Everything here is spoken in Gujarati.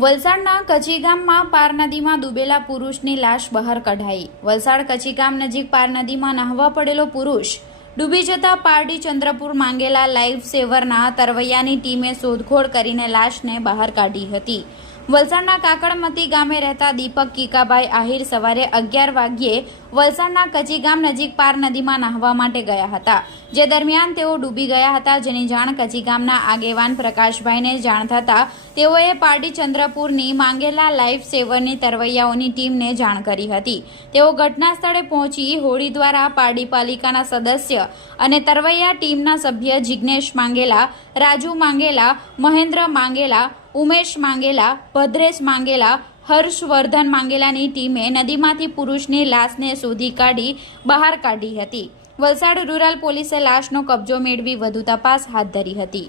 વલસાડના કચીગામમાં પાર નદીમાં ડૂબેલા પુરુષની લાશ બહાર કઢાઈ। વલસાડ કચીગામ નજીક પાર નદીમાં નહાવા પડેલો પુરુષ ડૂબી જતા પારડી ચંદ્રપુર માંગેલા લાઈફ સેવરના તરવૈયાની ટીમે શોધખોળ કરીને લાશને બહાર કાઢી હતી। વલસાડના કાકડમતી ગામે રહેતા દીપક કીકાભાઈ આહિર સવારે 11 વાગ્યે વલસાડના કચીગામ નજીક પાર નદીમાં નહાવા માટે ગયા હતા, જે દરમિયાન તેઓ ડૂબી ગયા હતા, જેની જાણ કચીગામના આગેવાન પ્રકાશભાઈને જાણ થતાં તેઓએ પારડી ચંદ્રપુરની માંગેલા લાઈફ સેવરની તરવૈયાઓની ટીમને જાણ કરી હતી। તેઓ ઘટના સ્થળે પહોંચી હોળી દ્વારા પારડી પાલિકાના સદસ્ય અને તરવૈયા ટીમના સભ્ય જિગ્નેશ માંગેલા, રાજુ માંગેલા, મહેન્દ્ર માંગેલા, ઉમેશ માંગેલા, ભદ્રેશ માંગેલા, હર્ષવર્ધન માંગેલાની ટીમે નદીમાંથી પુરુષની લાશને શોધી કાઢી બહાર કાઢી હતી। વલસાડ રૂરલ પોલીસે લાશનો કબજો મેળવી વધુ તપાસ હાથ ધરી હતી।